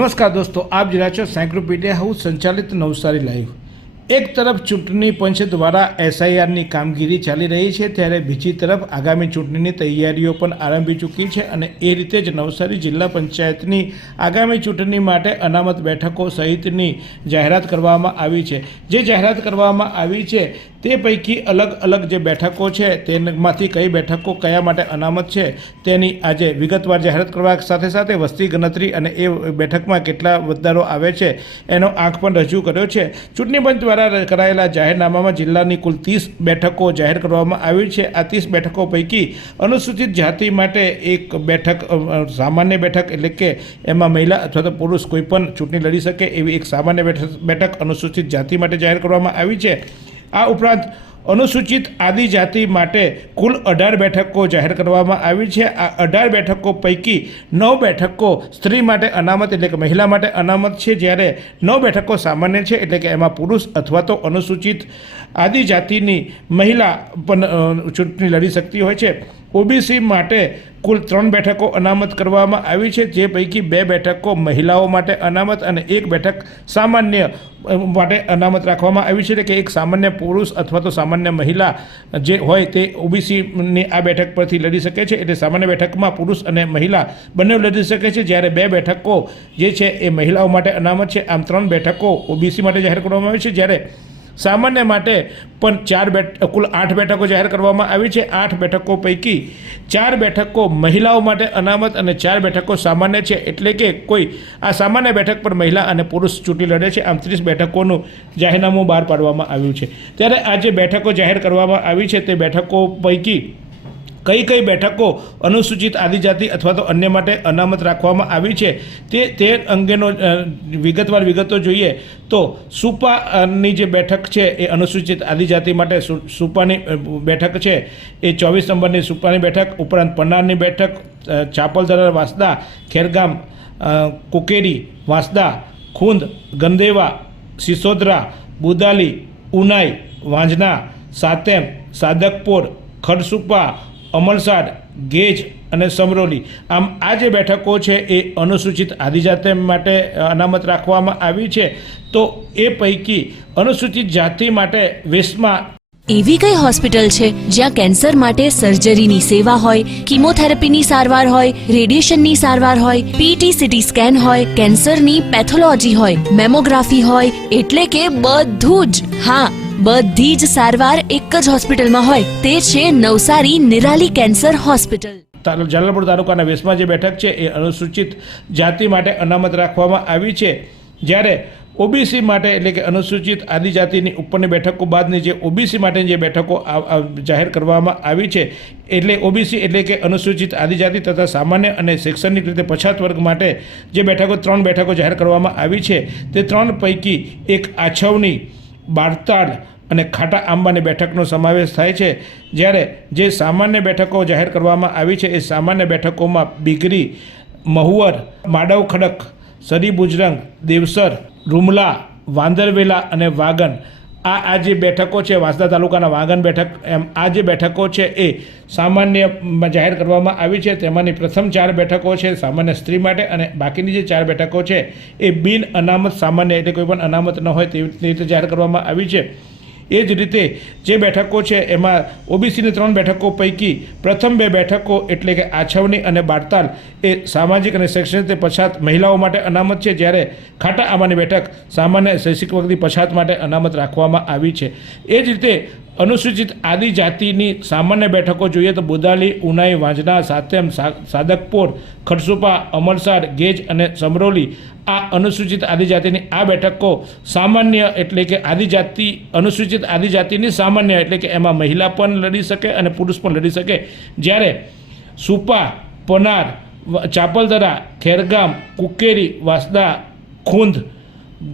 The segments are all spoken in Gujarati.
नमस्कार दोस्तों, आप जरा છો સાયક્લોપીડિયા હાઉસ સંચાલિત નવસારી લાઈવ। એક તરફ ચૂંટણી પંચ દ્વારા એસઆઈઆરની કામગીરી ચાલી રહી છે, ત્યારે બીજી તરફ આગામી ચૂંટણીની તૈયારીઓ પણ આરંભી ચૂકી છે અને એ રીતે જ નવસારી જિલ્લા પંચાયતની આગામી ચૂંટણી માટે અનામત બેઠકો સહિતની જાહેરાત કરવામાં આવી છે। જે જાહેરાત કરવામાં આવી છે તે પૈકી અલગ અલગ જે બેઠકો છે તેમાંથી કઈ બેઠકો કયા માટે અનામત છે તેની આજે વિગતવાર જાહેરાત કરવા સાથે સાથે વસ્તી ગણતરી અને એ બેઠકમાં કેટલા મતદારો આવે છે એનો આંક પણ રજૂ કર્યો છે। ચૂંટણી પંચ દ્વારા કરાયેલા જાહેરનામામાં જિલ્લાની કુલ 30 બેઠકો જાહેર કરવામાં આવી છે। આ 30 બેઠકો પૈકી અનુસૂચિત જાતિ માટે એક બેઠક સામાન્ય બેઠક એટલે કે એમાં મહિલા અથવા તો પુરુષ કોઈ પણ ચૂંટણી લડી શકે એવી એક સામાન્ય બેઠક અનુસૂચિત જાતિ માટે જાહેર કરવામાં આવી છે। આ ઉપરાંત અનુસૂચિત આદિજાતિ માટે કુલ 18 બેઠકો જાહેર કરવામાં આવી છે। આ 18 બેઠકો પૈકી 9 બેઠકો સ્ત્રી માટે અનામત એટલે કે મહિલા માટે અનામત છે, જ્યારે 9 બેઠકો સામાન્ય છે એટલે કે એમાં પુરુષ અથવા તો અનુસૂચિત આદિજાતિની મહિલા પણ ચૂંટણી લડી શકતી હોય છે। ઓબીસી માટે કુલ 3 બેઠકો અનામત કરવામાં આવી છે, જે પૈકી 2 બેઠકો મહિલાઓ માટે અનામત અને 1 બેઠક સામાન્ય માટે અનામત રાખવામાં આવી છે, એટલે કે એક સામાન્ય પુરુષ અથવા તો સામાન્ય મહિલા જે હોય તે ઓબીસીની આ બેઠક પરથી લડી શકે છે। એટલે સામાન્ય બેઠકમાં પુરુષ અને મહિલા બંને લડી શકે છે, જ્યારે 2 બેઠકો જે છે એ મહિલાઓ માટે અનામત છે। આમ 3 બેઠકો ઓબીસી માટે જાહેર કરવામાં આવી છે, જ્યારે સામાન્ય માટે પણ કુલ 8 બેઠકો જાહેર કરવામાં આવી છે। 8 બેઠકો પૈકી 4 બેઠકો મહિલાઓ માટે અનામત અને 4 બેઠકો સામાન્ય છે, એટલે કે કોઈ આ સામાન્ય બેઠક પર મહિલા અને પુરુષ ચૂંટણી લડે છે। આમ 30 બેઠકોનું જાહેરનામું બહાર પાડવામાં આવ્યું છે। ત્યારે આ જે બેઠકો જાહેર કરવામાં આવી છે તે બેઠકો પૈકી કઈ બેઠકો અનુસૂચિત આદિજાતિ અથવા તો અન્ય માટે અનામત રાખવામાં આવી છે તે અંગેનો વિગતવાર વિગતો જોઈએ તો સુપાની જે બેઠક છે એ અનુસૂચિત આદિજાતિ માટે સુપાની બેઠક છે એ 24 નંબરની સુપાની બેઠક, ઉપરાંત પન્નારની બેઠક, ચાપલદરા વાંસદા, ખેરગામ, કુકેરી, વાંસદા, ખૂંદ, ગંદેવા, સિસોદરા, બુદાલી, ઉનાઈ, વાંજના, સાતેમ, સાદકપોર, ખડસુપા, અમલસાડ, ગેજ અને સમરોલી। આમ આ જે બેઠકો છે એ અનુસૂચિત આદિજાતિ માટે અનામત રાખવામાં આવી છે। તો એ પૈકી અનુસૂચિત જાતિ માટે વેસ્ટમાં એવી કઈ હોસ્પિટલ છે જ્યાં કેન્સર માટે સર્જરીની સેવા હોય, કીમોથેરાપીની સારવાર હોય, રેડિયેશનની સારવાર હોય, પીટી સીટી સ્કેન હોય, કેન્સરની પેથોલોજી હોય, મેમોગ્રાફી હોય, એટલે કે બધું જ। હા, બધી જ સારવાર એક જ હોસ્પિટલમાં હોય, તે છે નવસારી નિરાલી કેન્સર હોસ્પિટલ। જલાલપુર તાલુકાના વેસમાં જે બેઠક છે એ અનુસૂચિત જાતિ માટે અનામત રાખવામાં આવી છે, જ્યારે ઓબીસી માટે એટલે કે અનુસૂચિત આદિજાતિની ઉપરની બેઠકો બાદની જે ઓબીસી માટેની જે બેઠકો જાહેર કરવામાં આવી છે એટલે ઓબીસી એટલે કે અનુસૂચિત આદિજાતિ તથા સામાન્ય અને શૈક્ષણિક રીતે પછાત વર્ગ માટે જે બેઠકો 3 બેઠકો જાહેર કરવામાં આવી છે તે 3 પૈકી એક આછવની, બારતાડ અને ખાટા આંબાની બેઠકનો સમાવેશ થાય છે, જ્યારે જે સામાન્ય બેઠકો જાહેર કરવામાં આવી છે એ સામાન્ય બેઠકોમાં બીગરી, મહુવર, માડવ ખડક, સરી બુજરંગ, દેવસર, રૂમલા, વાંદરવેલા અને વાગન। આ જે બેઠકો છે વાંસદા તાલુકાના વાગન બેઠક, એમ આ જે બેઠકો છે એ સામાન્યમાં જાહેર કરવામાં આવી છે। તેમાંની પ્રથમ 4 બેઠકો છે સામાન્ય સ્ત્રી માટે અને બાકીની જે 4 બેઠકો છે એ બિન અનામત સામાન્ય એટલે કોઈ પણ અનામત ન હોય તેવી રીતે જાહેર કરવામાં આવી છે। એ જ રીતે જે બેઠકો છે એમાં ઓબીસીની 3 બેઠકો પૈકી પ્રથમ 2 બેઠકો એટલે કે આછવની અને બારતાલ એ સામાજિક અને શૈક્ષણિક રીતે પછાત મહિલાઓ માટે અનામત છે, જ્યારે ખાટા આંબાની બેઠક સામાન્ય શૈક્ષિક વર્ગની પછાત માટે અનામત રાખવામાં આવી છે। એ જ રીતે અનુસૂચિત આદિજાતિની સામાન્ય બેઠકો જોઈએ તો બુદાલી, ઉનાઈ, વાંજના, સાતેમ, સાદકપોર, ખડસુપા, અમલસાડ, ગેજ અને સમરોલી। આ અનુસૂચિત આદિજાતિની આ બેઠકો સામાન્ય એટલે કે અનુસૂચિત આદિજાતિની સામાન્ય એટલે કે એમાં મહિલા પણ લડી શકે અને પુરુષ પણ લડી શકે, જ્યારે સુપા, પનાર, ચાપલદરા, ખેરગામ, કુકેરી, વાંસદા, ખૂંદ,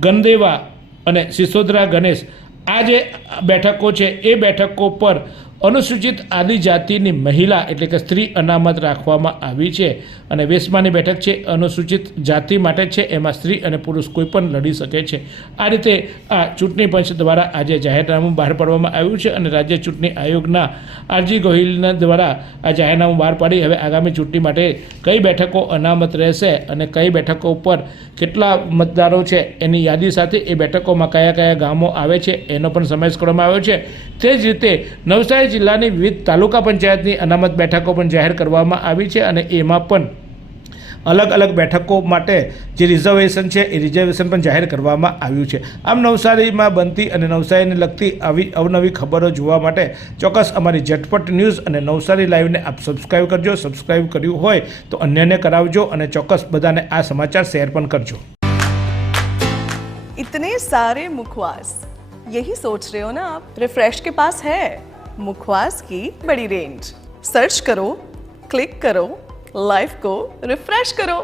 ગંદેવા અને સિસોદરા, ગણેશ આ જે બેઠકો છે એ બેઠકો પર અનુસૂચિત આદિજાતિની મહિલા એટલે કે સ્ત્રી અનામત રાખવામાં આવી છે અને વેસમાની બેઠક છે અનુસૂચિત જાતિ માટે છે, એમાં સ્ત્રી અને પુરુષ કોઈ પણ લડી શકે છે. આ રીતે આ ચૂંટણી પંચ દ્વારા આજે જાહેરનામું બહાર પાડવામાં આવ્યું છે અને રાજ્ય ચૂંટણી આયોગના આરજી ગોહિલના દ્વારા આ જાહેરનામું બહાર પાડી હવે આગામી ચૂંટણી માટે કઈ બેઠકો અનામત રહેશે અને કઈ બેઠકો ઉપર કેટલા મતદારો છે એની યાદી સાથે એ બેઠકોમાં કયા કયા ગામો આવે છે એનો પણ સમાવેશ કરવામાં આવ્યો છે. તે જ રીતે નવસારી જિલ્લાની વિવિધ તાલુકા પંચાયતની અનામત બેઠકો પણ જાહેર કરવામાં આવી છે અને એમાં પણ અલગ અલગ બેઠકો માટે જે રિઝર્વેશન છે એ રિઝર્વેશન પણ જાહેર કરવામાં આવ્યું છે. આમ નવસારીમાં બનતી અને નવસારીને લગતી આવી અવનવી ખબરો જોવા માટે ચોક્કસ અમારી ઝટપટ ન્યૂઝ અને નવસારી લાઈવને આપ સબસ્ક્રાઈબ કરજો. સબસ્ક્રાઈબ કર્યું હોય તો અન્યને કરાવજો અને ચોક્કસ બધાને આ સમાચાર શેર પણ કરજો. इतने सारे मुखवास, यही सोच रहे हो ना आप? रिफ्रेश के पास है मुखवास की बड़ी रेंज. सर्च करो, क्लिक करो, लाइफ को रिफ्रेश करो.